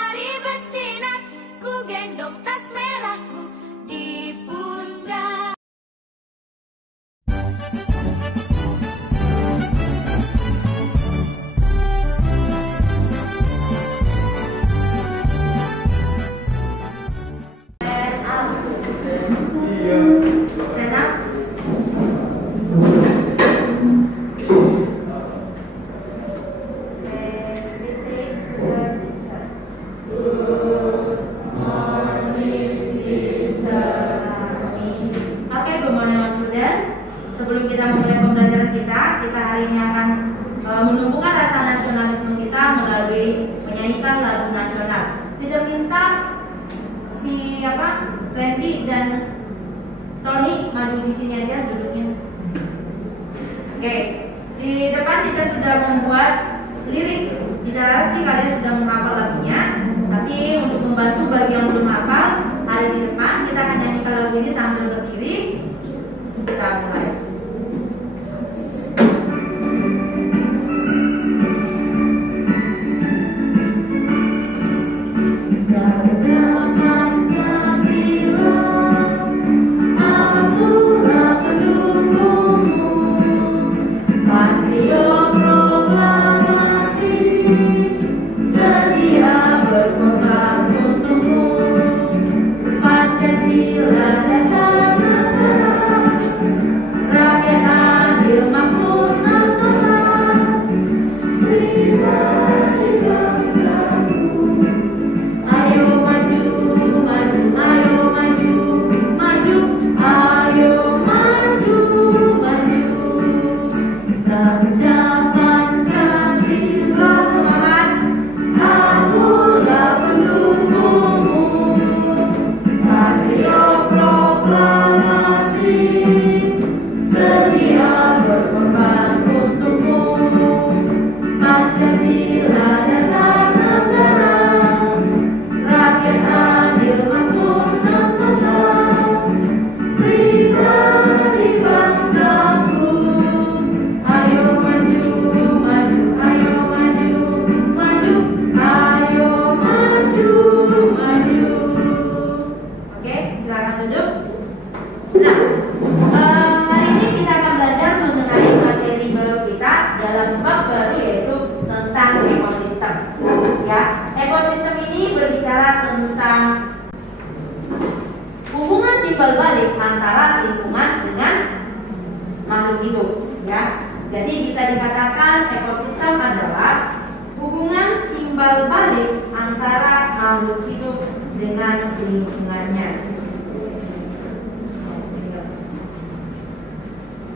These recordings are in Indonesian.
Matahari bersinar, ku gendong tas merahku di pundak. Sebelum kita memulai pembelajaran kita hari ini akan menumbuhkan rasa nasionalisme kita melalui menyanyikan lagu nasional. Kita minta Randy dan Tony maju di sini aja duduknya. Oke, di depan kita sudah membuat lirik. Kita harap sih kalian sudah menghafal lagunya. Tapi untuk membantu bagi yang belum hafal, mari di depan kita akan nyanyikan lagu ini sambil berdiri. Kita mulai. Timbal balik antara lingkungan dengan makhluk hidup, ya. Jadi bisa dikatakan ekosistem adalah hubungan timbal balik antara makhluk hidup dengan lingkungannya.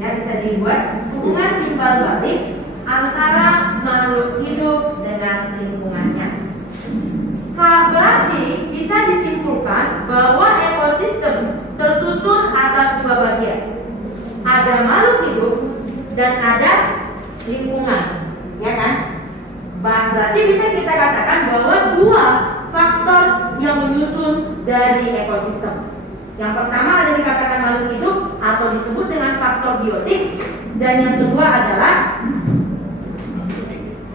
Ya, bisa dibuat hubungan timbal balik antara makhluk hidup dengan lingkungannya. Berarti bisa disimpulkan bahwa ekosistem tersusun atas dua bagian. Ada makhluk hidup dan ada lingkungan, ya kan? Berarti bisa kita katakan bahwa dua faktor yang menyusun dari ekosistem. Yang pertama ada dikatakan makhluk hidup atau disebut dengan faktor biotik, dan yang kedua adalah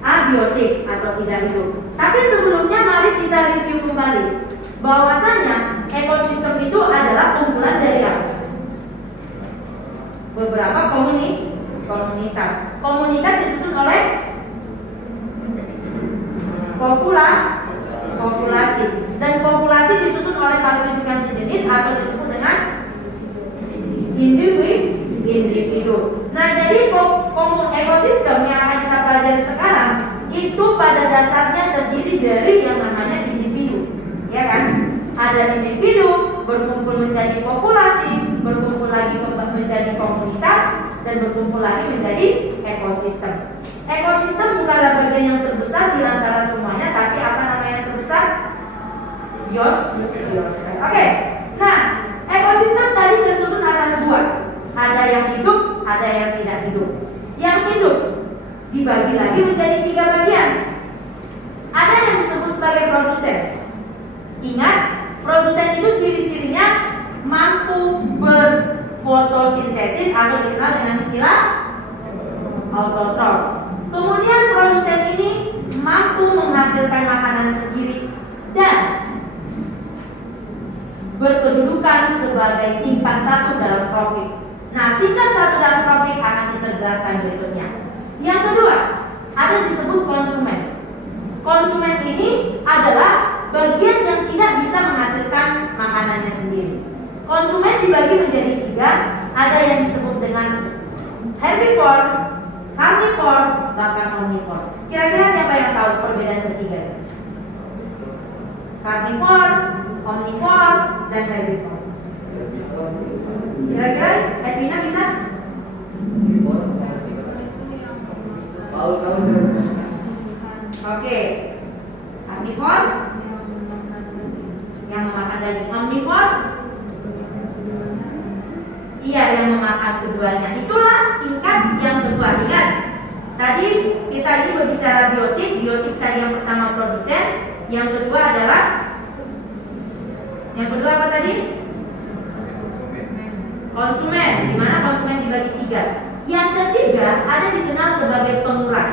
abiotik atau tidak hidup. Tapi sebelumnya mari kita review kembali bahwasanya ekosistem itu adalah kumpulan dari apa? Beberapa komunitas. Komunitas disusun oleh populasi, dan populasi disusun oleh makhluk hidup yang sejenis atau disebut dengan individu. Nah, jadi ekosistem yang akan kita pelajari sekarang itu pada dasarnya terdiri dari yang namanya individu, ya kan? Ada individu berkumpul menjadi populasi, berkumpul lagi menjadi komunitas, dan berkumpul lagi menjadi ekosistem. Ekosistem bukanlah bagian yang terbesar di antara semuanya, tapi apa namanya yang terbesar? Biosfer. Oke. Nah, ekosistem tadi tersusun atas dua. Ada yang hidup, ada yang tidak hidup. Yang hidup dibagi lagi menjadi tiga bagian. Ada yang disebut sebagai produsen. Ingat, produsen itu ciri-cirinya mampu berfotosintesis atau dikenal dengan istilah autotrof. Kemudian produsen ini mampu menghasilkan makanan sendiri, sebagai tingkat 1 dalam tropik. Nah, tingkat 1 dalam tropik akan kita jelaskan berikutnya. Yang kedua, ada disebut konsumen. Konsumen ini adalah bagian yang tidak bisa menghasilkan makanannya sendiri. Konsumen dibagi menjadi 3, ada yang disebut dengan herbivore, carnivore, bahkan omnivore. Kira-kira siapa yang tahu perbedaan ketiga? Carnivore, omnivore, dan herbivore. Kira-kira Edwina bisa? Oke. Carnivore yang memakan daging. Omnivore? Iya, yang memakan keduanya. Itulah tingkat yang kedua. Ingat, tadi kita ini berbicara biotik. Biotik tadi yang pertama produsen, yang kedua adalah apa tadi? Konsumen. Di mana konsumen dibagi 3. Yang ketiga ada dikenal sebagai pengurai.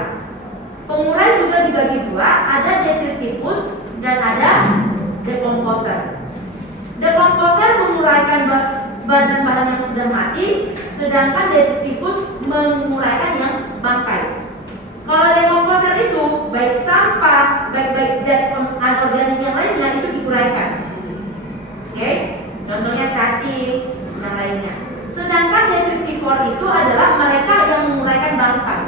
Pengurai juga dibagi 2, ada detritivus dan ada decomposer. Decomposer menguraikan bahan-bahan yang sudah mati, sedangkan detritivus menguraikan yang bangkai. Kalau decomposer itu baik sampah, baik zat anorganik yang lainnya itu diuraikan. Oke, contohnya cacing yang lainnya. Sedangkan detritivore itu adalah mereka yang menguraikan bangkai.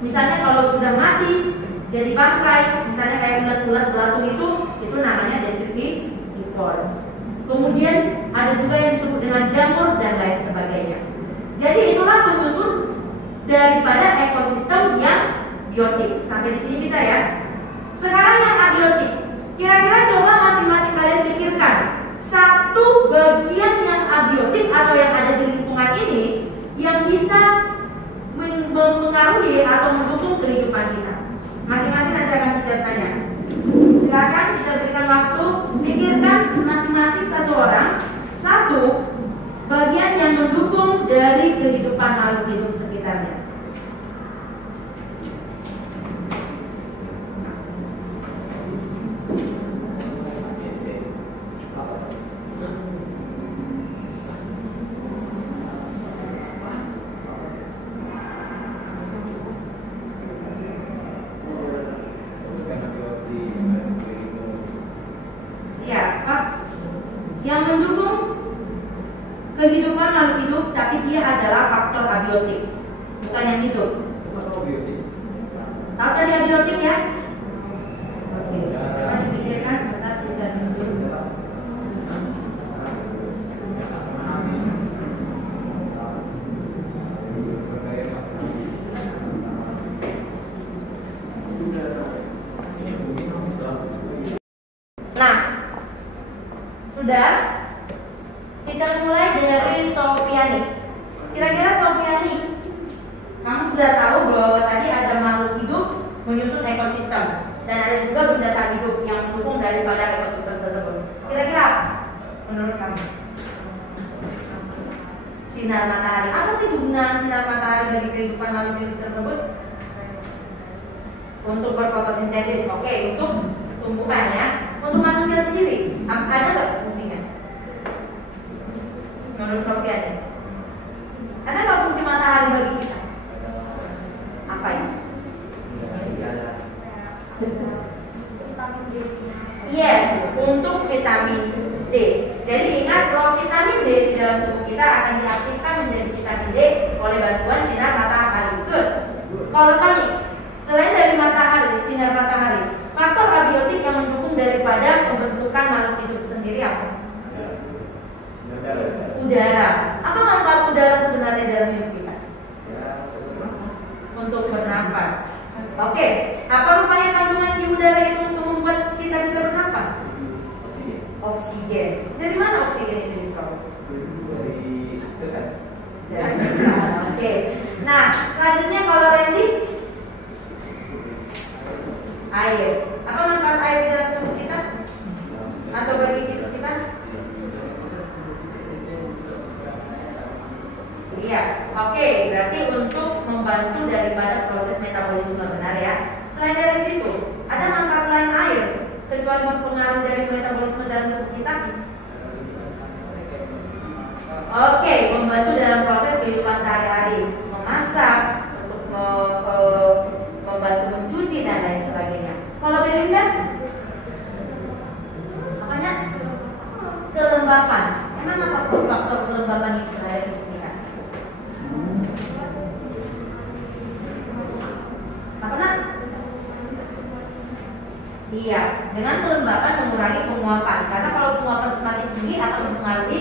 Misalnya kalau sudah mati jadi bangkai, misalnya kayak ulat-ulat belatung itu namanya detritivore. Kemudian ada juga yang disebut dengan jamur dan lain sebagainya. Jadi itulah penyusun daripada ekosistem yang biotik. Sampai di sini bisa ya. Sekarang yang abiotik. Kira-kira coba masing-masing kalian pikirkan satu bagian yang abiotik atau yang ada di lingkungan ini yang bisa mempengaruhi atau mendukung kehidupan kita. Masing-masing nanti akan dijawab tanya. Silakan kita berikan waktu, pikirkan masing-masing satu orang satu bagian yang mendukung dari kehidupan makhluk hidup sekitarnya. Yang mendukung kehidupan makhluk hidup, tapi dia adalah faktor abiotik, bukan yang hidup. Tahu tadi abiotik ya? Oke, coba dipikirkan, bentar dicari dulu. Nah, sudah, kita mulai dari Sofiani. Kira-kira Sofiani, kamu sudah tahu bahwa tadi ada makhluk hidup menyusun ekosistem dan ada juga benda tak hidup yang mendukung daripada ekosistem tersebut. Kira-kira apa menurut kamu? Sinar matahari. Apa sih kegunaan sinar matahari bagi kehidupan makhluk hidup tersebut? Untuk berfotosintesis. Oke, untuk tumbuhan ya. Untuk manusia sendiri, ada nggak fungsinya? Menurut Sofian ya? Ada nggak fungsi matahari bagi kita? Apa ya? Yes, untuk vitamin D. Jadi ingat bahwa vitamin D di dalam tubuh kita akan diaktifkan menjadi vitamin D oleh bantuan sinar matahari. Good. Kalau tadi, selain dari matahari, sinar matahari, faktor abiotik yang mendukung daripada pembentukan makhluk hidup sendiri apa? Udara. Apa manfaat udara sebenarnya dalam hidup kita? Untuk bernafas. Oke, apa rupanya kandungan di udara itu untuk membuat kita bisa bernafas? Oksigen. Dari mana oksigen itu diperoleh? Dari Oke. Nah, selanjutnya kalau Randy, air. Apa manfaat air dalam tubuh kita? Atau bagi hidup kita? Iya, oke. Berarti untuk membantu daripada proses metabolisme, benar ya. Selain dari situ, ada manfaat lain air kecuali berpengaruh dari metabolisme dalam tubuh kita? Oke, membantu dalam proses kehidupan sehari-hari, memasak, untuk membantu mencuci dan lain sebagainya. Kalau Belinda, makanya kelembapan. Emang apa faktor kelembapan itu terhadap hidup kita? Apa nak? Iya, dengan kelembapan mengurangi penguapan. Karena kalau penguapan semakin tinggi akan mempengaruhi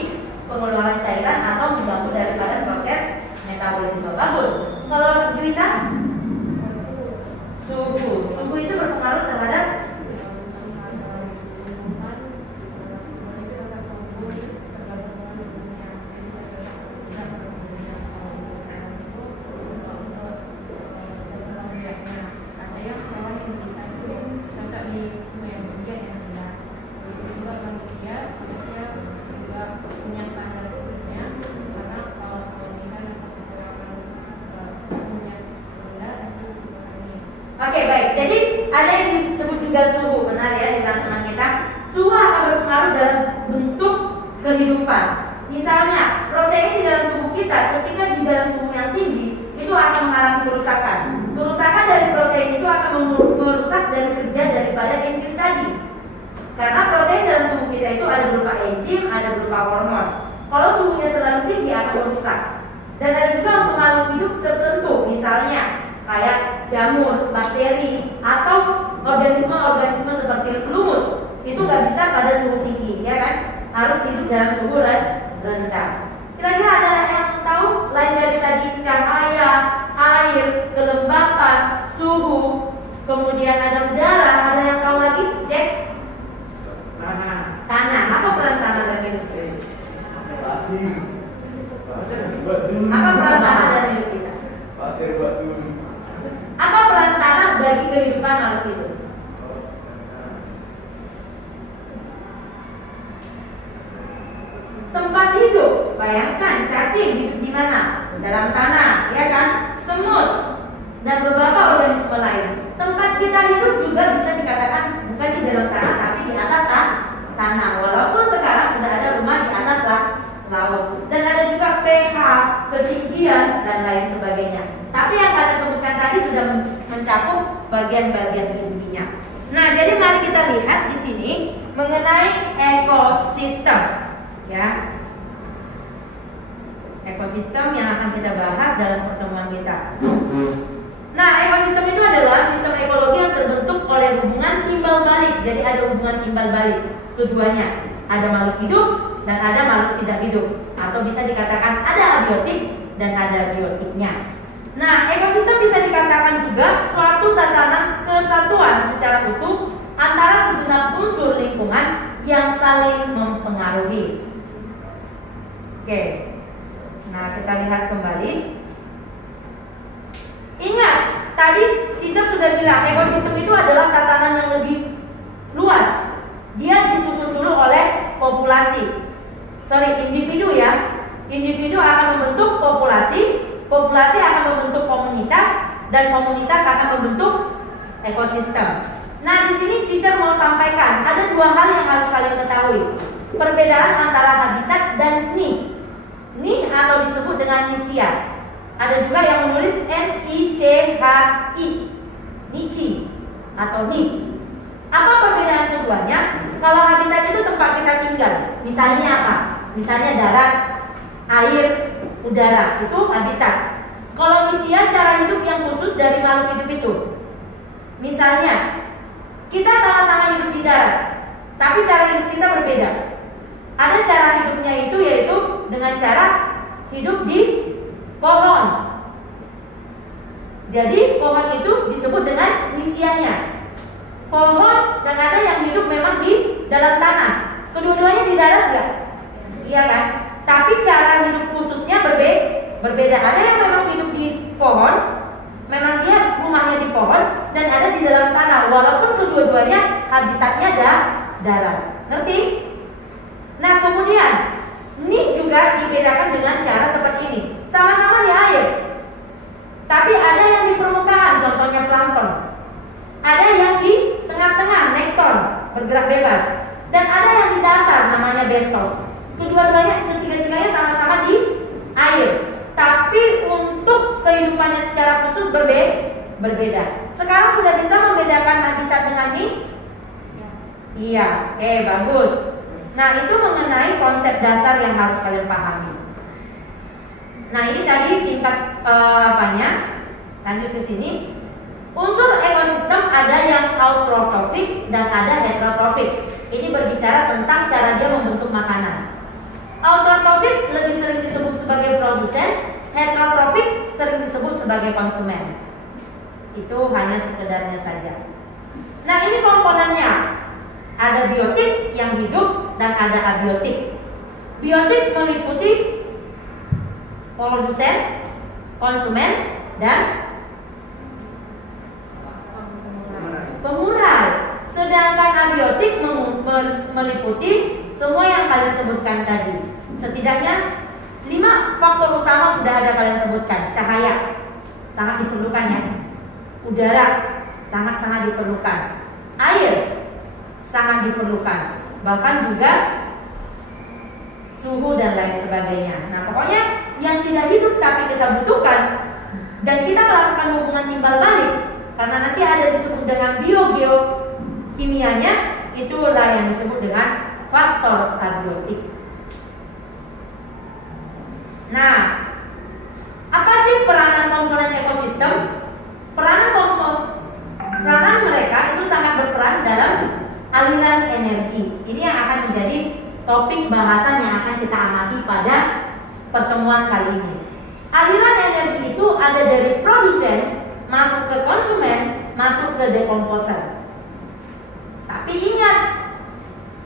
pengeluaran cairan atau mengganggu daripada proses metabolisme. Bagus. Kalau Juwita, suhu itu berpengaruh terhadap Oke, baik. Jadi ada yang disebut juga suhu, benar ya di lingkungan kita. Suhu akan berpengaruh dalam bentuk kehidupan. Misalnya, protein di dalam tubuh kita ketika di dalam suhu yang tinggi itu akan mengalami kerusakan. Kerusakan dari protein itu akan merusak dari kerja daripada enzim tadi. Karena protein dalam tubuh kita itu ada berupa enzim, ada berupa hormon. Kalau suhunya terlalu tinggi akan merusak. Dan ada juga untuk makhluk hidup tertentu, misalnya kayak jamur, bakteri, atau organisme-organisme seperti lumut. Itu nggak bisa pada suhu tinggi, ya kan? Harus hidup dalam suhu rendah. Kira-kira ada yang tahu lain dari tadi cahaya, air, kelembapan, suhu, kemudian ada udara, ada yang tahu lagi? Cek. Tanah. Apa peran tanah dalam hidup kita? Apa peran tanah dalam hidup kita? Pasir, batu. Apa peran tanah bagi kehidupan makhluk hidup? Tempat hidup, bayangkan cacing hidup di mana? Dalam tanah, ya kan? Semut dan beberapa organisme lain. Tempat kita hidup juga bisa dikatakan bukan di dalam tanah, tapi di atas tanah. Walaupun sekarang sudah ada rumah di atas laut. Dan ada juga pH, ketinggian dan lain sebagainya. Tapi yang kalian sebutkan tadi sudah mencakup bagian-bagian intinya. Nah, jadi mari kita lihat di sini mengenai ekosistem, ya. Ekosistem yang akan kita bahas dalam pertemuan kita. Nah, ekosistem itu adalah sistem ekologi yang terbentuk oleh hubungan timbal balik. Jadi ada hubungan timbal balik keduanya. Ada makhluk hidup dan ada makhluk tidak hidup. Atau bisa dikatakan ada abiotik dan ada biotiknya. Nah, ekosistem bisa dikatakan juga suatu tatanan kesatuan secara utuh antara segenap unsur lingkungan yang saling mempengaruhi. Oke. Nah, kita lihat kembali. Ingat, tadi teacher sudah bilang ekosistem itu adalah tatanan yang lebih luas. Dia disusun dulu oleh individu ya. Individu akan membentuk populasi, populasi akan membentuk komunitas, dan komunitas akan membentuk ekosistem. Nah, di sini teacher mau sampaikan ada dua hal yang harus kalian ketahui. Perbedaan antara habitat dan niche. Niche atau disebut dengan nisia. Ada juga yang menulis NICHI, niche atau niche. Apa perbedaan keduanya? Kalau habitat itu tempat kita tinggal. Misalnya apa? Misalnya darat, air, udara, itu habitat. Kalau nisia cara hidup yang khusus dari makhluk hidup itu. Misalnya, kita sama-sama hidup di darat, tapi cara hidup kita berbeda. Ada cara hidupnya itu yaitu dengan cara hidup di pohon. Jadi pohon itu disebut dengan nisianya. Pohon dan ada yang hidup memang di dalam tanah. Kedua-duanya di darat enggak? Iya kan? Tapi cara hidup khususnya berbeda. Ada yang memang hidup di pohon, memang dia rumahnya di pohon, dan ada di dalam tanah. Walaupun kedua-duanya habitatnya darat. Ngerti? Nah, kemudian ini juga dibedakan dengan cara seperti ini. Sama-sama di air, tapi ada yang di permukaan, contohnya plankton. Ada yang di tengah-tengah, nekton, bergerak bebas. Dan ada yang di dasar, namanya bentos. Ketiga-tiganya tinggalnya sama-sama di air, tapi untuk kehidupannya secara khusus berbeda. Sekarang sudah bisa membedakan habitat dengan nih? Iya, oke, bagus. Nah, itu mengenai konsep dasar yang harus kalian pahami. Nah, ini tadi tingkat apanya? Lanjut ke sini. Unsur ekosistem ada yang autotrofik dan ada heterotrofik. Ini berbicara tentang cara dia membentuk makanan. Autotrofik lebih sering disebut sebagai produsen, heterotrofik sering disebut sebagai konsumen. Itu hanya sekedarnya saja. Nah, ini komponennya. Ada biotik yang hidup dan ada abiotik. Biotik meliputi produsen, konsumen, dan pemurai. Sedangkan abiotik meliputi semua yang kalian sebutkan tadi. Setidaknya 5 faktor utama sudah ada kalian sebutkan. Cahaya sangat diperlukan ya. Udara sangat-sangat diperlukan. Air sangat diperlukan. Bahkan juga suhu dan lain sebagainya. Nah, pokoknya yang tidak hidup tapi kita butuhkan dan kita melakukan hubungan timbal balik karena nanti ada disebut dengan biogeokimianya, itulah yang disebut dengan faktor abiotik. Nah, apa sih peranan komponen ekosistem? Peranan mereka itu sangat berperan dalam aliran energi. Ini yang akan menjadi topik bahasan yang akan kita amati pada pertemuan kali ini. Aliran energi itu ada dari produsen masuk ke konsumen, masuk ke dekomposer. Tapi ingat,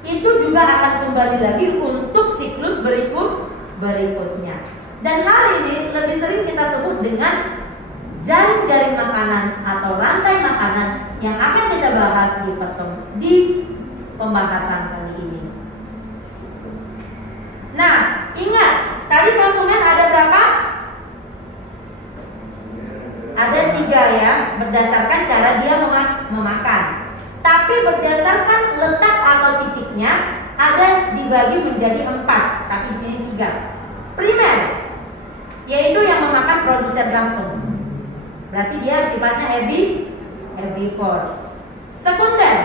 itu juga akan kembali lagi untuk siklus berikutnya. Dan hal ini lebih sering kita sebut dengan jaring-jaring makanan atau rantai makanan yang akan kita bahas di pembahasan kali ini. Nah, ingat, tadi konsumen ada berapa? Ada 3 ya, berdasarkan cara dia memakan. Tapi berdasarkan letak atau titiknya ada dibagi menjadi 4, tapi di sini 3. Primer, yaitu yang memakan produsen langsung. Berarti dia sifatnya herbivore. Sekunder,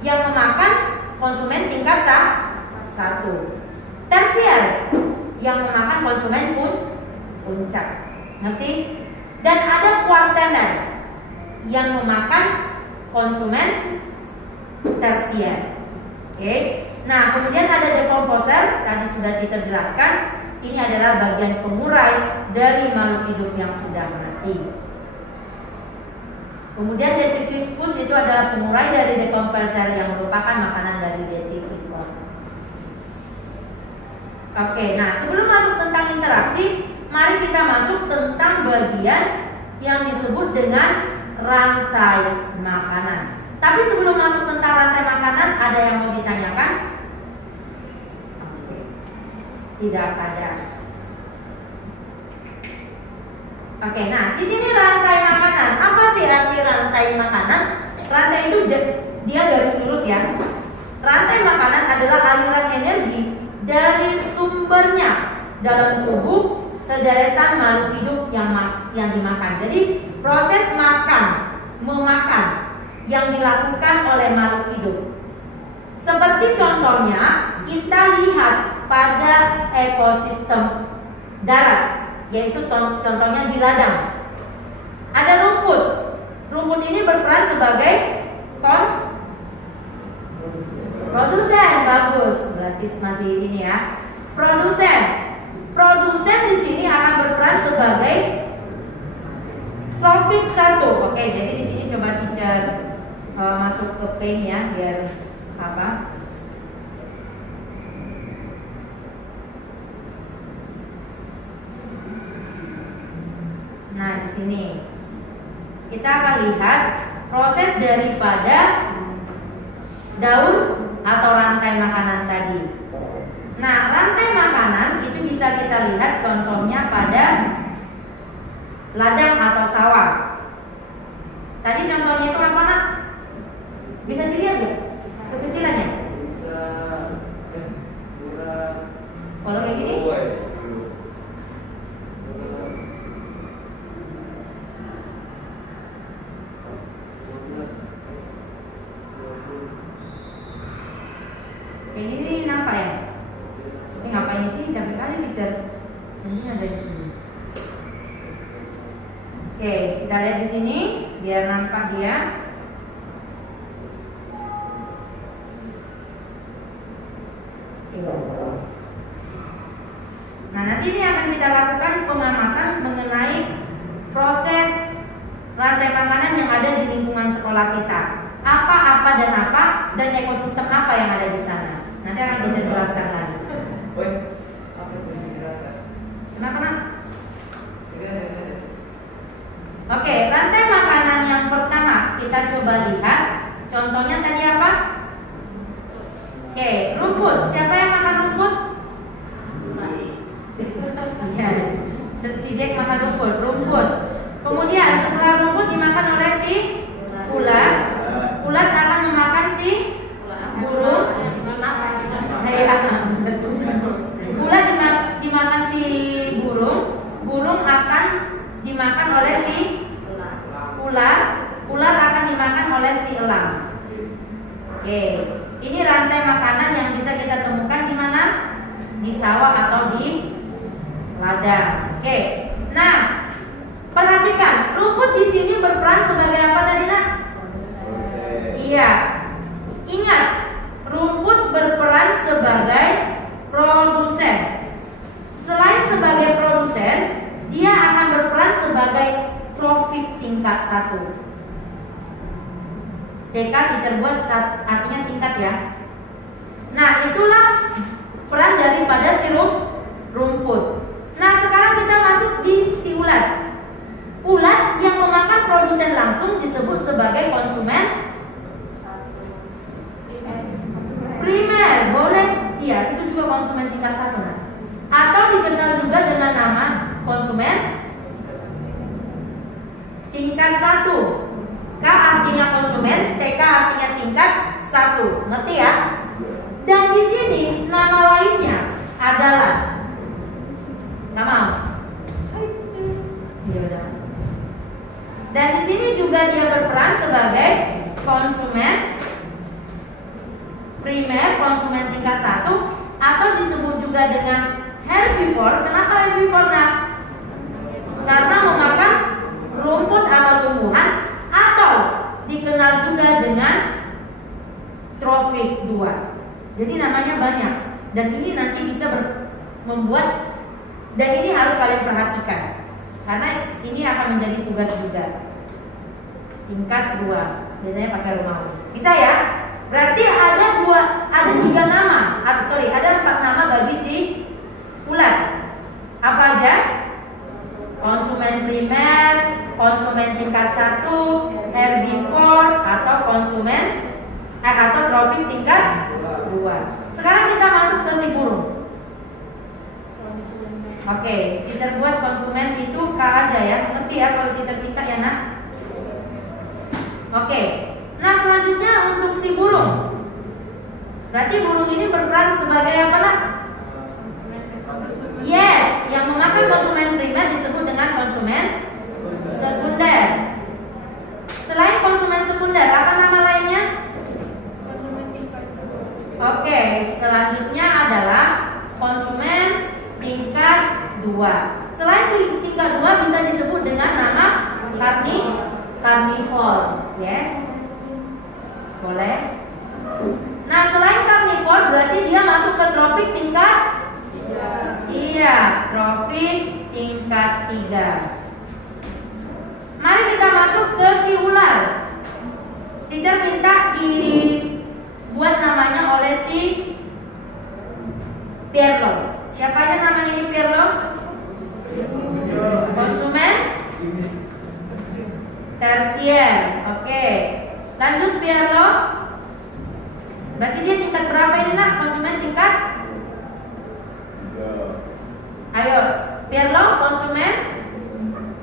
yang memakan konsumen tingkat 1. Tersier, yang memakan konsumen puncak. Ngerti? Dan ada kuartener, yang memakan konsumen tersier. Oke. Nah, kemudian ada dekomposer, tadi sudah kita jelaskan. Ini adalah bagian pengurai dari makhluk hidup yang sudah mati. Kemudian detritivus itu adalah pengurai dari dekomposer yang merupakan makanan dari detritivor. Oke, nah sebelum masuk tentang interaksi, mari kita masuk tentang bagian yang disebut dengan rantai makanan. Tapi sebelum masuk tentang rantai makanan, ada yang mau ditanyakan? Oke. Tidak ada. Oke, nah di sini rantai makanan. Apa sih arti rantai makanan? Rantai itu dia garis lurus ya. Rantai makanan adalah aliran energi dari sumbernya dalam tubuh sederetan makhluk hidup yang dimakan. Jadi proses memakan yang dilakukan oleh makhluk hidup. Seperti contohnya kita lihat pada ekosistem darat, yaitu contohnya di ladang. Ada rumput. Rumput ini berperan sebagai produsen. Bagus, berarti masih ini ya. Produsen di sini akan berperan sebagai trofik 1. Oke, jadi di sini coba teacher masuk ke paint ya, biar apa? Nah, di sini kita akan lihat proses daripada daur atau rantai makanan tadi. Nah, rantai makanan itu bisa kita lihat contohnya pada ladang atau sawah. Tadi contohnya itu apa, Nak? Bisa dilihat ya? Kekecilannya? Bisa. Kalau kayak gini? Oke, ini nampak ya? Ini ngapain di sini? Capek kali teacher. Ini ada di sini. Oke, kita lihat di sini biar nampak dia. Nah, nanti ini akan kita lakukan pengamatan mengenai proses rantai makanan yang ada di lingkungan sekolah kita. Apa dan apa dan ekosistem apa yang ada di sana. Nanti akan kita jelaskan lagi. Kenapa? Oke, rantai makanan yang pertama kita coba lihat. Contohnya tadi apa? Oke, rumput. Siapa yang makan rumput? Ya, si Jack makan rumput. Kemudian setelah rumput dimakan oleh si ulat, ulat akan memakan si burung. Ulat dimakan si burung, burung akan dimakan oleh si ular, ular akan dimakan oleh si elang. Oke, ini rantai makanan yang bisa kita temukan di mana? Di sawah atau di ladang. Oke, nah perhatikan rumput di sini berperan sebagai apa tadi nak? Iya, ingat rumput berperan sebagai produsen. Selain sebagai produsen, dia akan berperan sebagai trofik tingkat 1. TK teacher buat artinya tingkat ya. Nah, itulah peran daripada si rumput. Nah, sekarang kita masuk di si ulat. Ulat yang memakan produsen langsung disebut sebagai konsumen primer. Boleh? Iya, itu juga konsumen tingkat 1 nah. Atau dikenal juga dengan nama konsumen tingkat 1. K artinya konsumen, TK artinya tingkat 1. Ngerti ya? Dan di sini nama lainnya adalah dan di sini juga dia berperan sebagai konsumen primer, konsumen tingkat 1, atau disebut juga dengan herbivore. Kenapa herbivore nak? Karena memakan rumput atau tumbuhan, atau dikenal juga dengan trofik 2. Jadi namanya banyak. Dan ini nanti bisa membuat, dan ini harus kalian perhatikan karena ini akan menjadi tugas juga. Tingkat 2 biasanya pakai Romawi. Bisa ya? Berarti ada 3 nama. Ada 4 nama bagi si ulat. Apa aja? Konsumen primer, konsumen tingkat 1, herbivore, atau konsumen atau trofik tingkat 2. Sekarang kita masuk ke si burung. Oke, teacher buat konsumen itu K aja ya. Ngerti ya kalau teacher singkat ya nak? Oke. Nah, selanjutnya untuk si burung. Berarti burung ini berperan sebagai apa nak? Yes, yang memakan konsumen primer disebut dengan konsumen sekunder. Selain konsumen sekunder, apa nama lainnya? Oke, selanjutnya adalah konsumen tingkat 2. Selain tingkat 2 bisa disebut dengan nama karnivore. Yes. Boleh. Nah, selain karnivore berarti dia masuk ke trofik tingkat 3. Iya, trofik tingkat 3. Mari kita masuk ke si ular. Teacher minta dibuat namanya oleh si Pierlo. Siapa aja namanya ini Pierlo? Konsumen tersier. Oke. Lanjut Pierlo. Berarti dia tingkat berapa ini nak? Konsumen tingkat? Ayo, Pierlo konsumen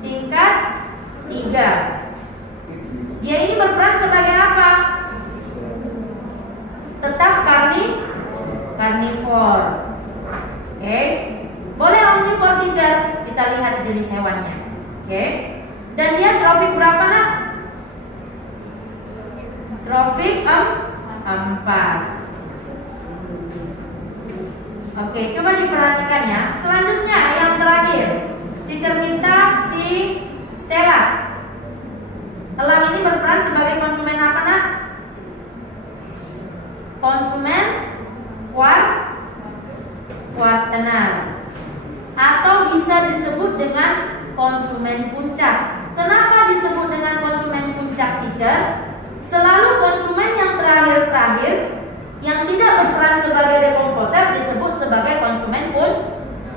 tingkat 3. Dia ini berperan sebagai apa? Tetap karnivore. Oke. Boleh omnivore teacher? Kita lihat jenis hewannya. Oke. Dan dia trofik berapa nak? Trofik 4. konsumen puncak. Kenapa disebut dengan konsumen puncak, teacher? Selalu konsumen yang terakhir-terakhir yang tidak berperan sebagai dekomposer disebut sebagai konsumen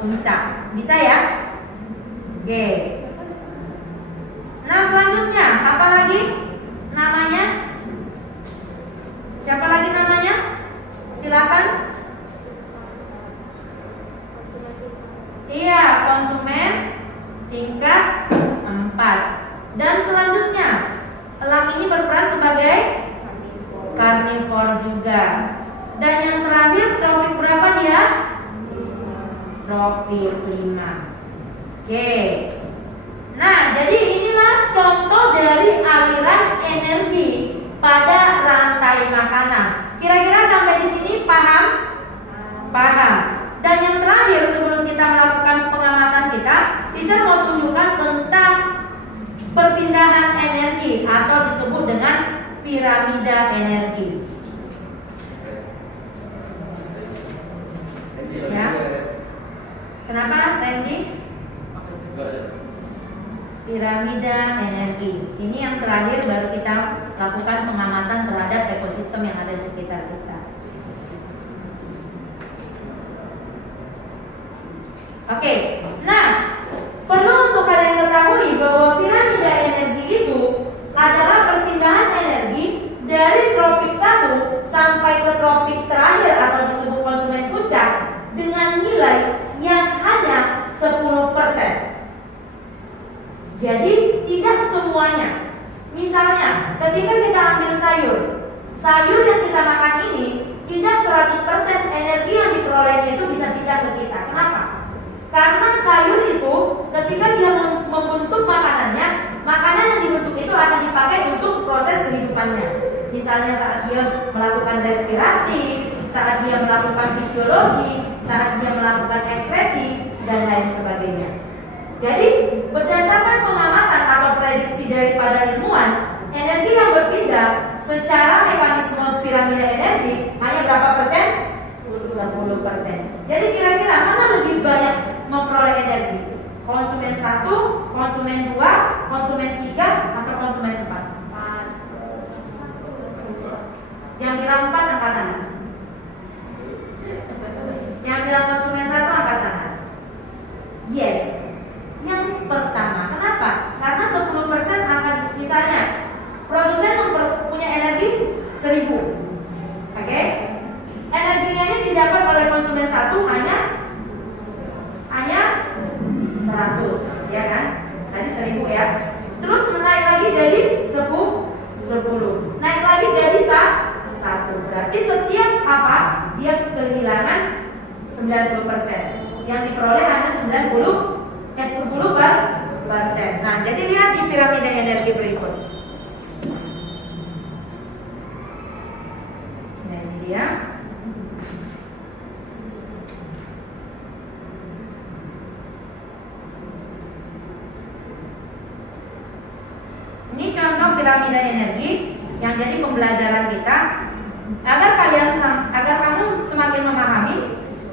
puncak. Bisa ya? Oke. Nah, selanjutnya apa lagi namanya? Siapa lagi namanya? Silakan. Iya, konsumen tingkat 4. Dan selanjutnya, elang ini berperan sebagai karnivor juga. Dan yang terakhir, trofik berapa dia? Trofik 5. Oke. Nah, jadi inilah contoh dari aliran energi pada rantai makanan. Kira-kira sampai di sini paham? Paham. Dan yang terakhir sebelum kita melakukan pengamatan kita, teacher mau tunjukkan tentang perpindahan energi atau disebut dengan piramida energi. Ya. Kenapa, Randy? Piramida energi. Ini yang terakhir baru kita lakukan pengamatan terhadap ekosistem yang ada di sekitar kita. Oke, nah perlu untuk kalian ketahui bahwa piramida energi itu adalah perpindahan energi dari tropik 1 sampai ke tropik terakhir atau disebut konsumen puncak dengan nilai yang hanya 10%. Jadi tidak semuanya. Misalnya, ketika kita ambil sayur yang kita makan ini tidak 100% energi yang diperolehnya itu bisa pindah ke kita. Kenapa? Karena sayur itu ketika dia membentuk makanannya, makanan yang dibentuk itu akan dipakai untuk proses kehidupannya. Misalnya saat dia melakukan respirasi, saat dia melakukan fisiologi, saat dia melakukan ekspresi, dan lain sebagainya. Jadi berdasarkan pengamatan atau prediksi daripada ilmuwan, energi yang berpindah secara mekanisme piramida energi hanya berapa persen? 10%. Jadi kira-kira mana lebih banyak memperoleh energi? Konsumen 1, konsumen 2, konsumen 3, atau konsumen 4? Yang bilang 4 angkat tangan. Yang bilang konsumen 1 angkat tangan. Yes. Yang pertama. Kenapa? Karena 10% akan, misalnya produsen punya energi 1000. Oke? Energinya ini didapat oleh konsumen 1 hanya 100, ya kan? Tadi 1000 ya. Terus naik lagi jadi 10, naik lagi jadi 1. Berarti setiap apa? Dia kehilangan 90%. Yang diperoleh hanya 10%. Nah, jadi lihat di piramida energi berikut. Nah, ini dia. Ini contoh piramida energi yang jadi pembelajaran kita agar kamu semakin memahami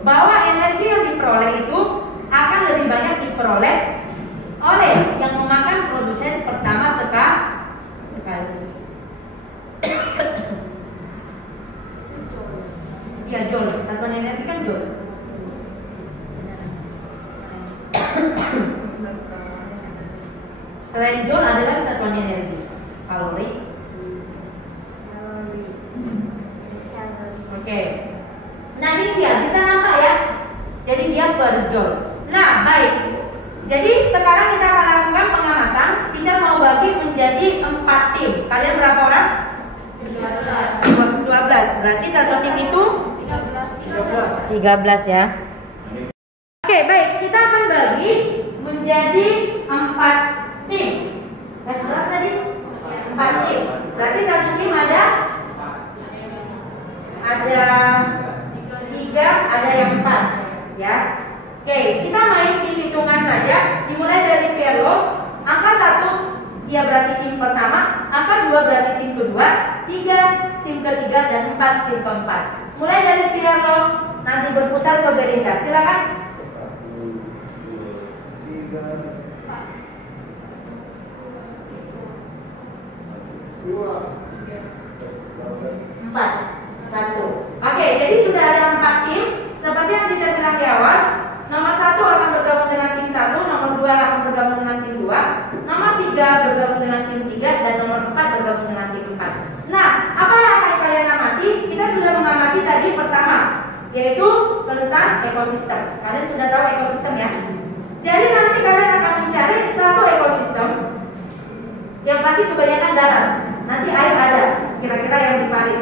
bahwa energi yang diperoleh itu akan lebih banyak diperoleh oleh yang memakan produsen pertama sekali. Ya, joule. Satuan energi kan joule. Selain joule adalah satuan energi. Kalori. Oke. Nah, ini dia, bisa nampak ya. Jadi dia per joule. Nah, baik. Jadi sekarang kita akan lakukan pengamatan. Kita mau bagi menjadi 4 tim. Kalian berapa orang? 12. Berarti satu tim itu 13 ya. Oke, baik. Kita akan bagi menjadi 4 tim. Berapa tadi? 4 tim. Berarti satu tim ada 3, ada yang 4 ya. Oke, kita main di hitungan saja. Dimulai dari Pierlo. Angka 1 dia berarti tim pertama, angka 2 berarti tim kedua, 3 tim ketiga, dan 4 tim keempat. Mulai dari Pierlo, nanti berputar ke Belinda. Silakan. seperti yang kita bilang di awal, nomor 1 akan bergabung dengan tim 1, nomor 2 akan bergabung dengan tim 2, nomor 3 bergabung dengan tim 3, dan nomor 4 bergabung dengan tim 4. Nah, apa yang akan kalian amati? Kita sudah mengamati tadi pertama, yaitu tentang ekosistem. Kalian sudah tahu ekosistem ya? Jadi nanti kalian akan mencari satu ekosistem yang pasti kebanyakan darat. Nanti air ada, kira-kira yang di parit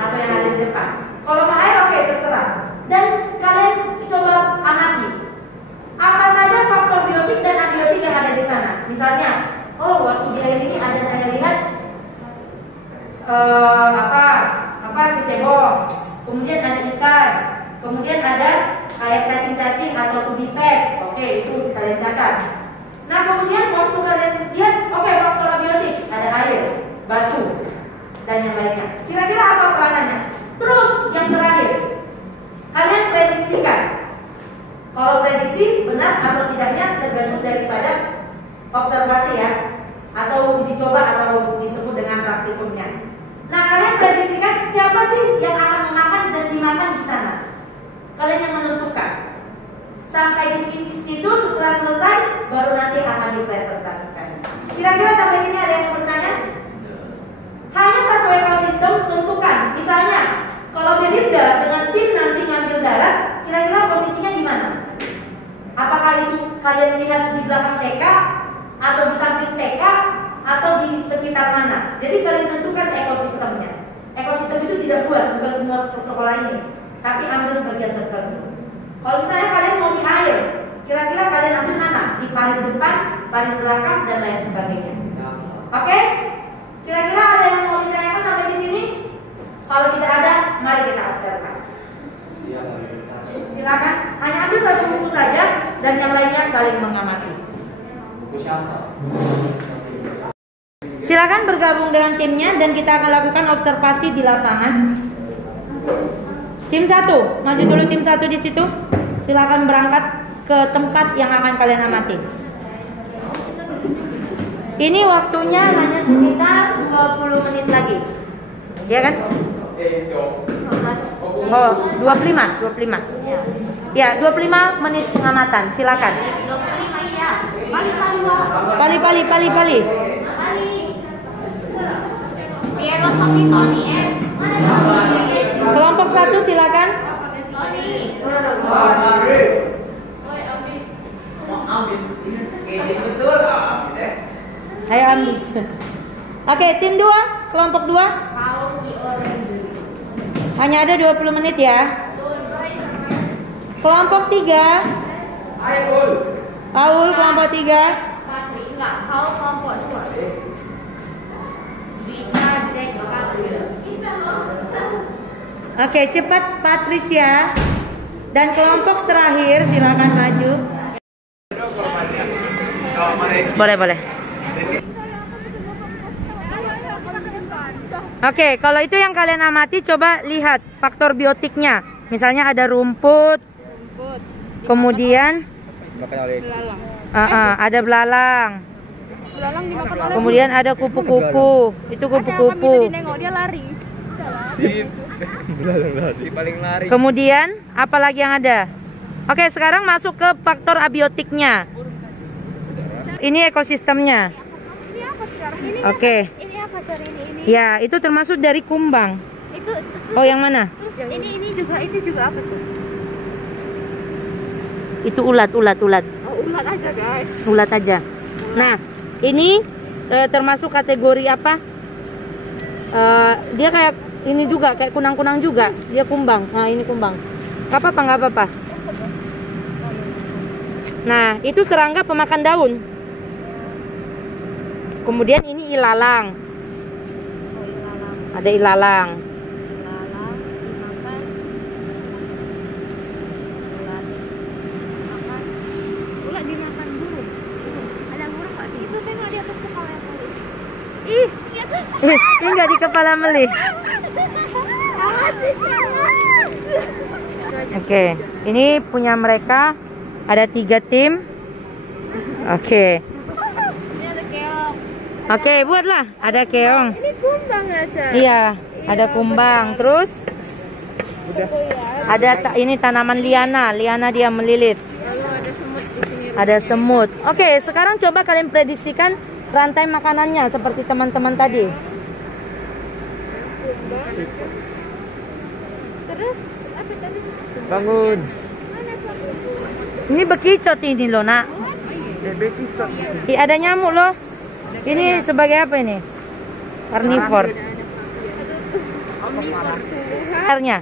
atau yang ada di depan. Kalau mau air oke, terserah. Dan kalian coba amati apa saja faktor biotik dan abiotik yang ada di sana. Misalnya, oh waktu di air ini ada saya lihat kecebong, kemudian ada ikan, kemudian ada kayak cacing-cacing atau pudipes. Oke, itu kalian catat. Nah kemudian waktu kalian lihat, oke, faktor abiotik ada air, batu, dan yang lainnya. Kira-kira apa peranannya? Terus yang terakhir, kalian prediksikan. Kalau prediksi benar atau tidaknya tergantung daripada observasi ya, atau uji coba atau disebut dengan praktikumnya. Nah kalian prediksikan siapa sih yang akan memakan dan dimakan di sana. Kalian yang menentukan. Sampai di situ setelah selesai baru nanti akan dipresentasikan. Kira-kira sampai sini ada yang bertanya? Hanya satu ekosistem tentukan. Misalnya kalau Belinda dengan tim nanti ngambil darat, kira-kira posisinya di mana? Apakah itu kalian lihat di belakang TK atau di samping TK atau di sekitar mana? Jadi kalian tentukan ekosistemnya. Ekosistem itu tidak luas, bukan semua sekolah ini, tapi ambil bagian tertentu. Kalau misalnya kalian mau di air, kira-kira kalian ambil mana? Di parit depan, parit belakang, dan lain sebagainya. Oke? Kira-kira ada yang mau ditanyakan sampai di sini? Kalau tidak ada, mari kita observasi. Silakan. Hanya ambil satu buku saja, dan yang lainnya saling mengamati. Buku siapa? Silakan bergabung dengan timnya dan kita akan lakukan observasi di lapangan. Tim 1, maju dulu tim 1 di situ. Silakan berangkat ke tempat yang akan kalian amati. Ini waktunya hanya sekitar 20 menit lagi. Ya kan? Oh, 25. Ya, 25 menit pengamatan. Silakan. 25 ya. Pali. Kelompok 1 silakan. Ayo ambis. Oke, tim 2, kelompok 2. Hanya ada 20 menit ya. Kelompok 3. Aul kelompok 3. Oke, cepat Patricia. Dan kelompok terakhir silakan maju. Boleh. Oke, kalau itu yang kalian amati, coba lihat faktor biotiknya. Misalnya ada rumput, kemudian ada belalang. Kemudian ada kupu-kupu. Itu kupu-kupu. Dia lari. Si paling lari. Kemudian apa lagi yang ada? Oke, sekarang masuk ke faktor abiotiknya. Ini ekosistemnya. Oke. Ini apa cari ini? Ya, itu termasuk dari kumbang. Oh, yang mana? Ini juga apa tuh? Itu ulat. Oh, ulat aja, guys. Ulat aja. Nah, ini termasuk kategori apa? Dia kayak ini juga, kayak kunang-kunang juga. Dia kumbang. Nah, ini kumbang. Gak apa-apa. Nah, itu serangga pemakan daun. Kemudian ini ilalang. Ada ilalang. Ulat dimakan burung. Ada burung nggak sih? Itu tengok di atas kepala yang tadi. Ini nggak di kepala melih. Oke, ini punya mereka. Ada 3 tim. Oke. Ini ada keong. Oke, buatlah. Ada keong. Ini kumbang aja. Iya, ada kumbang. Terus Ada ini tanaman liana dia melilit. Lalu ada semut di sini. Ada semut. Oke, sekarang coba kalian prediksikan rantai makanannya seperti teman-teman tadi. Terus apa tadi? Bangun. Mana tuh? Ini bekicot ini loh, Nak. Ada nyamuk loh. Ini sebagai apa ini? Karnivor. Airnya.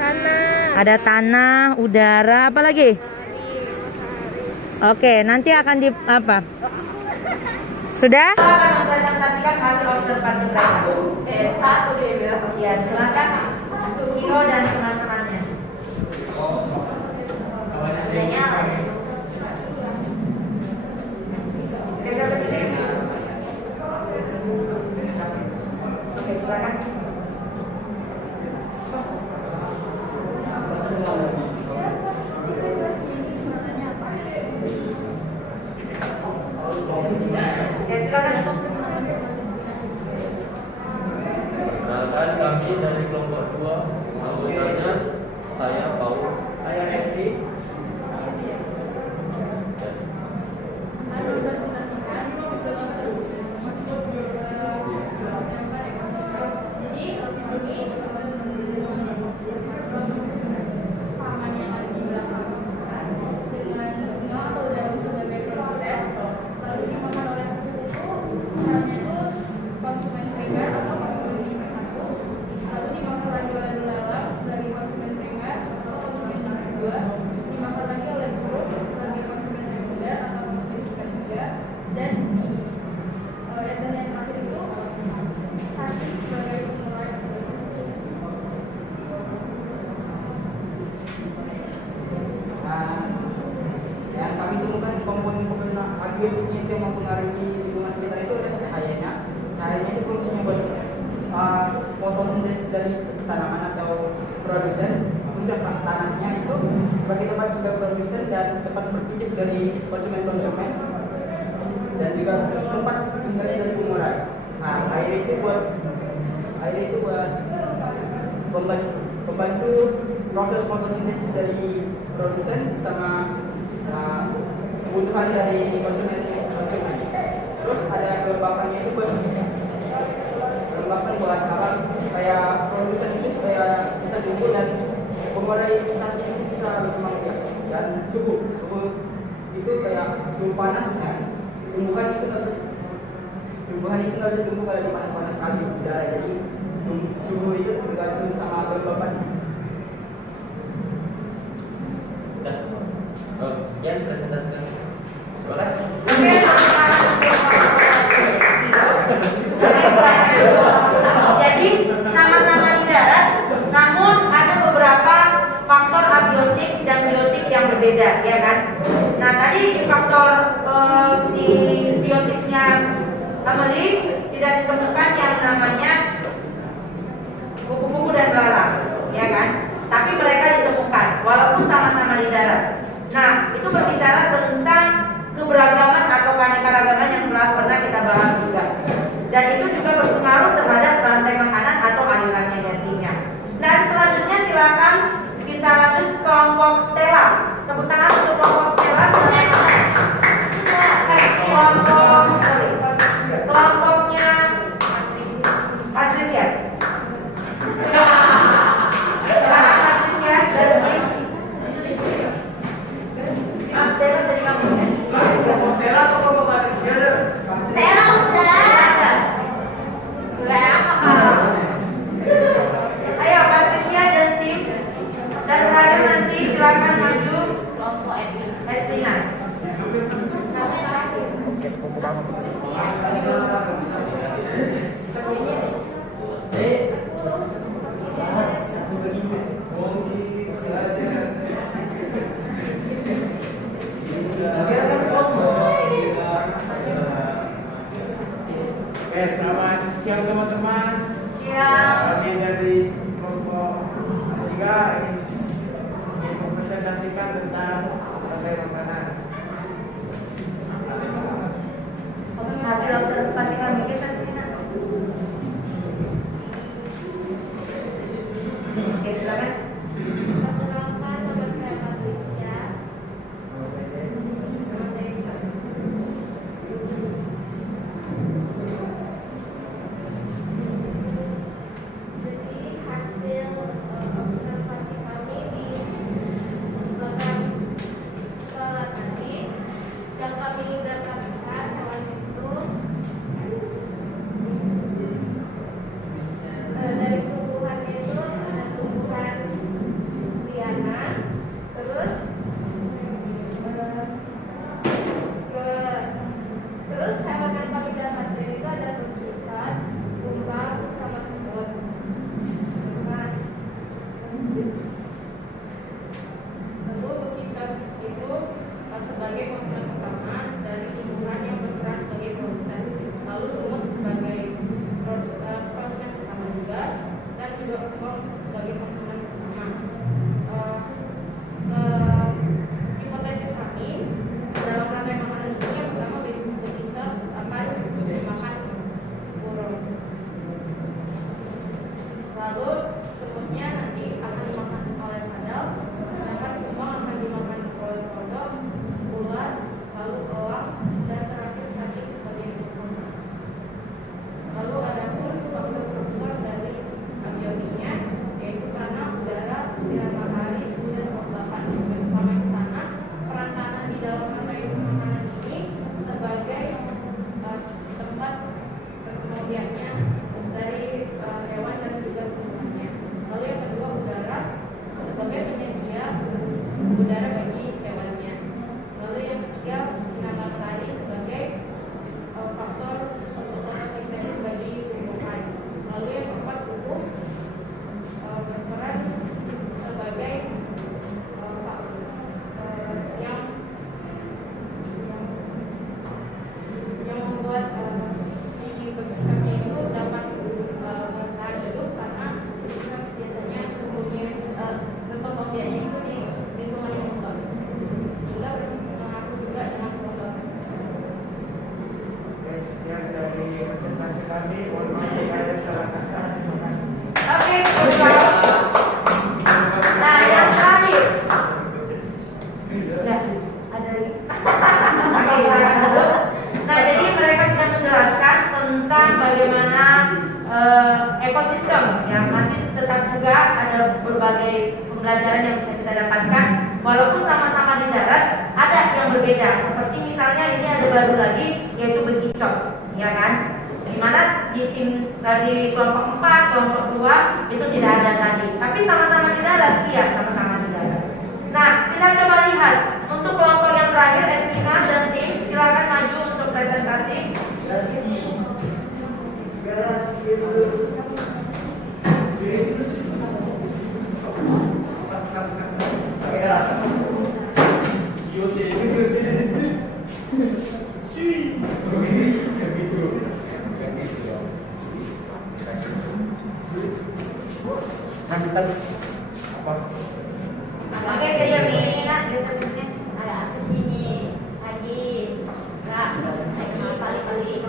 Tanah. Ada tanah, udara, apa lagi? Oke, nanti akan di apa? Sudah? Kita akan mempresentasikan hasil observasi satu dia bilang. Ya, silakan Kio dan teman-temannya. Udah nyala ya? Geser ke sini. Oke, silakan. Perkenalkan, kami dari kelompok 2. Anggotanya saya Paul, saya Henry. Yang kami temukan komponen-komponen abiotiknya itu yang mempengaruhi lingkungan sekitar itu adalah cahayanya. Cahayanya itu fungsinya buat fotosintesis dari tanaman atau produsen. Fungsi tanahnya itu sebagai tempat juga produsen dan tempat berpijak dari konsumen-konsumen dan juga tempat tinggalnya dari pengurai. Nah, air itu buat membantu proses fotosintesis dari produsen sama kebutuhan dari konsumen. Terus ada kelembapannya itu buat apa? Kayak produsen itu supaya bisa tumbuh dan pengurai nanti itu bisa berkembang biak dan suhu itu kayak suhu panas kan. Tumbuhan itu nggak bisa tumbuh kalau di panas-panas sekali udara, jadi suhu itu tergantung sama kelembapan. Sekian presentasinya. Terima kasih. Jadi sama-sama di darat, namun ada beberapa faktor abiotik dan biotik yang berbeda, ya kan? Nah, tadi di faktor si biotiknya Amelie tidak ditemukan yang namanya kupu-kupu dan belalang, ya kan? Tapi mereka ditemukan, walaupun sama-sama di darat. Nah, itu berbicara tentang keberagaman atau keanekaragaman yang telah pernah kita bahas juga. Dan itu juga berpengaruh terhadap rantai makanan atau aliran genetiknya. Dan selanjutnya silakan kita lanjut kelompok Stella. Tepuk tangan untuk kelompok Stella. Kelompoknya Patricia. Silakan Patricia dan Kim. Stella dari kamu. Stella atau kelompok Patricia? Stella udah. Ayo Patricia dan tim. Dan terakhir nanti silakan maju Kelompok Estina. Selamat siang teman-teman. Siap. Kami dari kelompok 3 ingin mempresentasikan tentang rantai makanan. Hasil observasi kami kita Estina. Oke, silakan. udara bagi hewannya. Lalu yang ketiga, sinar matahari sebagai faktor fotosintesis bagi tumbuhan. Lalu yang keempat, suhu berperan sebagai yang membuat si bekantan itu dapat bertahan hidup karena biasanya tumbuhnya berkembang biaknya itu di lingkungan yang kotor, sehingga berpengaruh juga dengan kotor. Sekian dari presentasi kami. Mohon maaf jika ada salah kata. Terima kasih. Oke, nah yang terakhir. Udah, ada lagi. Oke, silakan dulu. Nah, jadi mereka sudah menjelaskan tentang bagaimana ekosistem, yang masih tetap juga ada berbagai pembelajaran yang bisa kita dapatkan. Walaupun sama-sama di darat, ada yang berbeda. Seperti misalnya ini ada baru lagi, yaitu bekicot, ya kan? Dimana di kelompok 4, kelompok 2 itu tidak ada tadi. Tapi sama-sama di darat, iya sama-sama di darat. Nah, kita coba lihat untuk kelompok yang terakhir, Edwina dan tim, silakan maju untuk presentasi. Oke, geser sini, Nak. Geser sini. Agak ke sini lagi, enggak lagi balik-balik.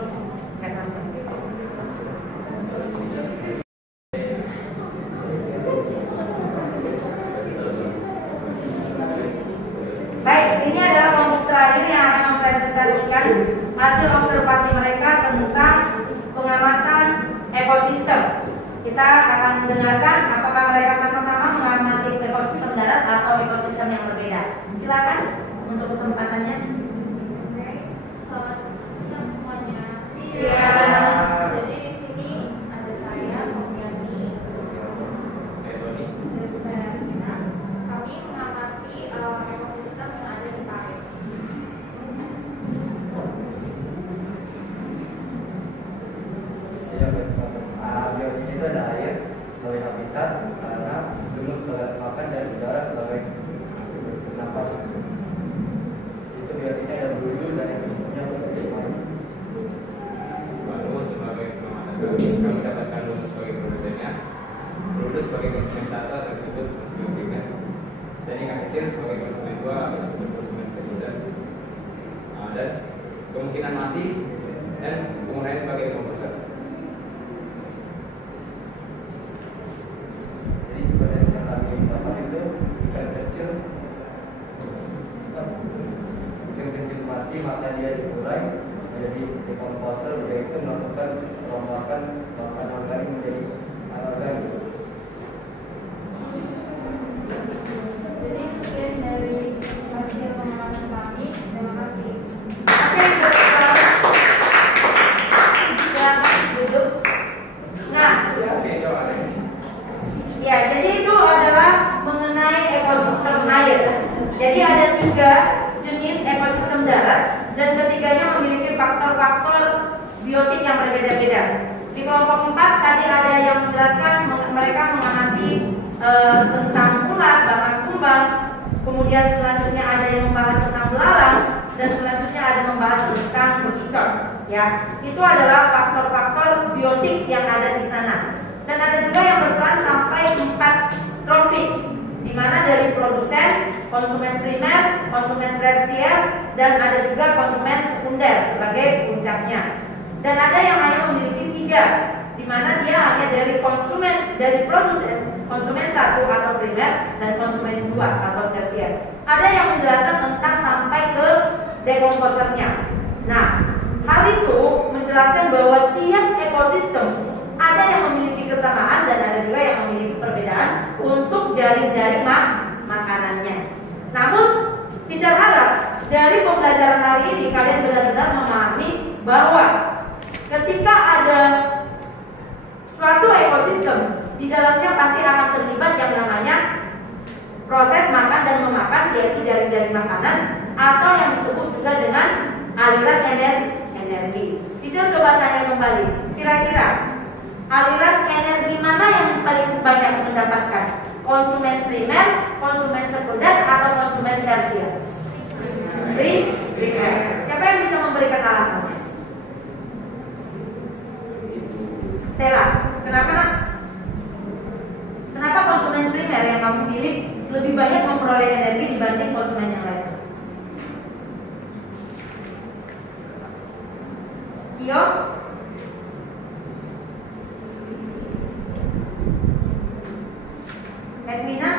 Baik, ini adalah kelompok terakhir yang akan mempresentasikan hasil observasi mereka tentang pengamatan ekosistem. Kita akan dengarkan apakah mereka sama-sama mengamati ekosistem darat atau ekosistem yang berbeda. Silakan untuk kesempatannya. Oke, selamat siang semuanya. Siang. Jadi di sini ada saya, Sofiani, dan saya Rina. Kami mengamati ekosistem yang ada di Parit. Biota itu ada air sebagai habitat, tanah, gunung sebagai makan, dan udara sebagai napas. Itu biotiknya ada bulu dan ekosistemnya berbeda. Lalu sebagai pengamatan kami dapatkan dulu sebagai produsennya, dulu sebagai konsumen satu atau disebut konsumen primer, dan yang kecil sebagai konsumen dua atau disebut konsumen sekunder, dan kemungkinan mati dan penggunaan sebagai komposer. Jadi pada yang kami dapat itu ikan kecil mati, maka dia dikurai menjadi dekomposer, yaitu melakukan perombakan bahan organik menjadi anorganik. Jadi sekian dari hasil pengamatan kami. Terima kasih. Oke, silakan duduk. Nah, ya, jadi itu adalah mengenai ekosistem air. Jadi ada 3 jenis ekosistem darat dan ketiganya memiliki faktor-faktor biotik yang berbeda-beda. Di kelompok 4 tadi ada yang menjelaskan mereka mengamati tentang ulat, bahkan kumbang. Kemudian selanjutnya ada yang membahas tentang belalang dan selanjutnya ada membahas tentang bekicot. Ya, itu adalah faktor-faktor biotik yang ada di sana. Dan ada juga yang berperan sampai 4 trofik, di mana dari produsen, konsumen primer, konsumen tersier, dan ada juga konsumen sekunder sebagai puncaknya. Dan ada yang hanya memiliki 3, di mana dia hanya dari konsumen, dari produsen, konsumen 1 atau primer, dan konsumen 2 atau tersier. Ada yang menjelaskan tentang sampai ke dekomposernya. Nah, hal itu menjelaskan bahwa tiap ekosistem ada yang memiliki kesamaan dan ada juga yang memiliki perbedaan untuk jaring-jaring makanannya. Namun, teacher harap dari pembelajaran hari ini kalian benar-benar memahami bahwa ketika ada suatu ekosistem, di dalamnya pasti akan terlibat yang namanya proses makan dan memakan, yaitu jaring-jaring makanan, atau yang disebut juga dengan aliran energi. Teacher coba tanya kembali, kira-kira aliran energi mana yang paling banyak mendapatkan? Konsumen primer, konsumen sekunder, atau konsumen tersier? Primer. Siapa yang bisa memberikan alasan? Stella, kenapa nak? Kenapa konsumen primer yang kamu pilih lebih banyak memperoleh energi dibanding konsumen yang lain? Kio? Edwina?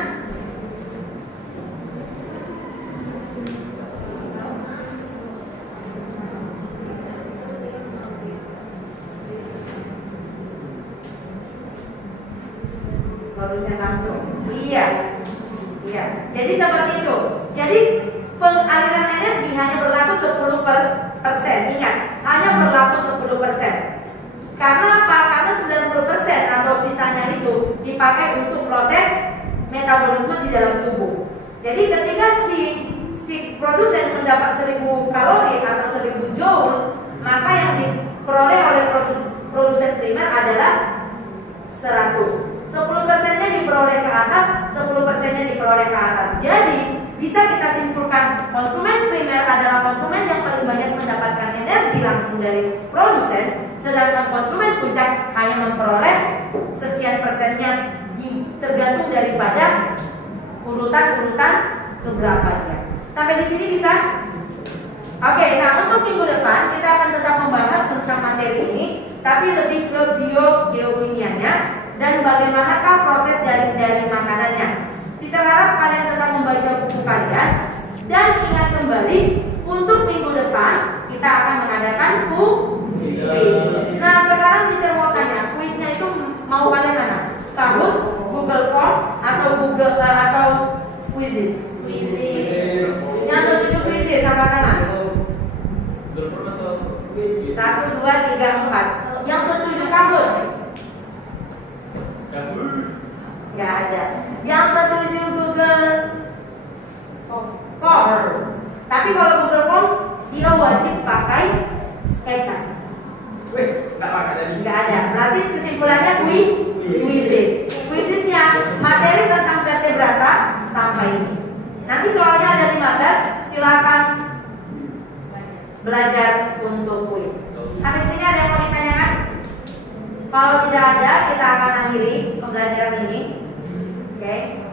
Produsen langsung. Iya. Jadi seperti itu. Jadi pengaliran energi hanya berlaku 10%. Ingat, hanya berlaku 10%. Karena apa? Karena 90% atau sisanya itu dipakai untuk proses metabolisme di dalam tubuh. Jadi ketika si produsen mendapat 1000 kalori atau 1000 joule, maka yang diperoleh oleh produsen primer adalah 100. 10%-nya diperoleh ke atas, 10%-nya diperoleh ke atas. Jadi bisa kita simpulkan konsumen primer adalah konsumen yang paling banyak mendapatkan energi langsung dari produsen, sedangkan konsumen puncak hanya memperoleh sekian persennya, tergantung daripada urutan keberapanya. Sampai di sini bisa? Oke, nah untuk minggu depan kita akan tetap membahas tentang materi ini, tapi lebih ke geokimianya dan bagaimanakah proses jaring-jaring makanannya. Kita harap kalian tetap membaca buku kalian dan ingat kembali untuk minggu depan kita akan mengadakan kuis. Nah sekarang kita mau tanya, kuisnya itu mau kalian mana? Kahoot, Google Form, atau Google atau Quizzes? Yang setuju Quizzes sama tangan? 1, 2, 3, 4. Yang setuju Kahoot? Gak ada. Yang setuju Google Form. Tapi kalau Google Form sila wajib pakai Esa. Gak ada. Berarti kesimpulannya Quizzes. Quizzesnya materi tentang vertebrata sampai ini. Nanti soalnya ada 15. Silakan belajar untuk kuis. Habis ini ada yang mau ditanyakan? Kalau tidak ada, kita akan akhiri pembelajaran ini. Oke.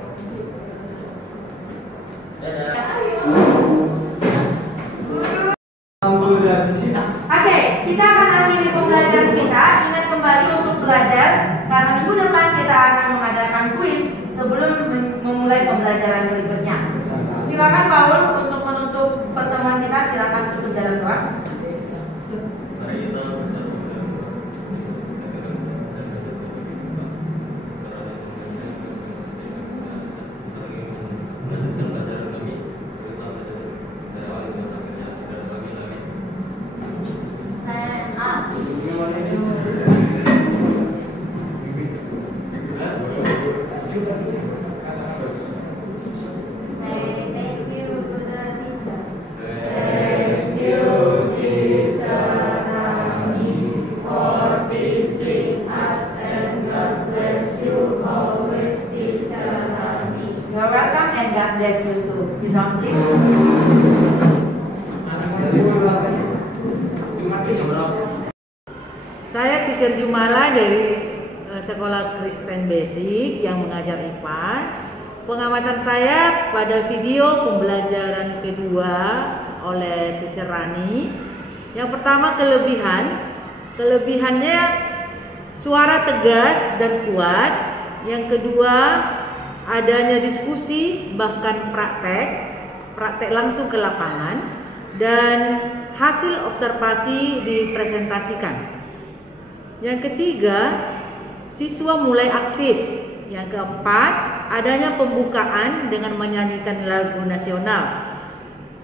Oke, kita akan akhiri pembelajaran kita. Ingat kembali untuk belajar, karena minggu depan kita akan mengadakan kuis sebelum memulai pembelajaran berikutnya. Silakan Paul untuk menutup pertemuan kita. Silakan tutup dalam doa. Saya Teacher Jumala dari Sekolah Kristen Basic yang mengajar IPA. Pengamatan saya pada video pembelajaran kedua oleh Teacher Rani. Yang pertama kelebihannya suara tegas dan kuat. Yang kedua adanya diskusi bahkan praktek langsung ke lapangan, dan hasil observasi dipresentasikan. Yang ketiga, siswa mulai aktif. Yang keempat, adanya pembukaan dengan menyanyikan lagu nasional,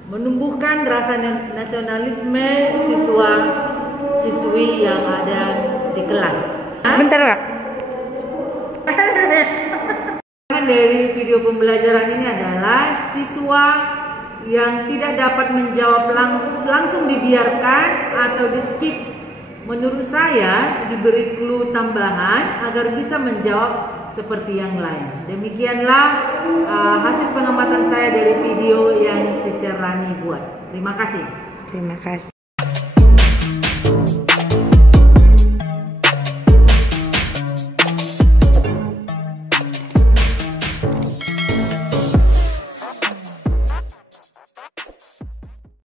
menumbuhkan rasa nasionalisme siswa-siswi yang ada di kelas. Bentar, Kak. dari video pembelajaran ini adalah siswa yang tidak dapat menjawab langsung dibiarkan atau di skip. Menurut saya diberi clue tambahan agar bisa menjawab seperti yang lain. Demikianlah hasil pengamatan saya dari video yang Teacher Rani buat. Terima kasih. Terima kasih.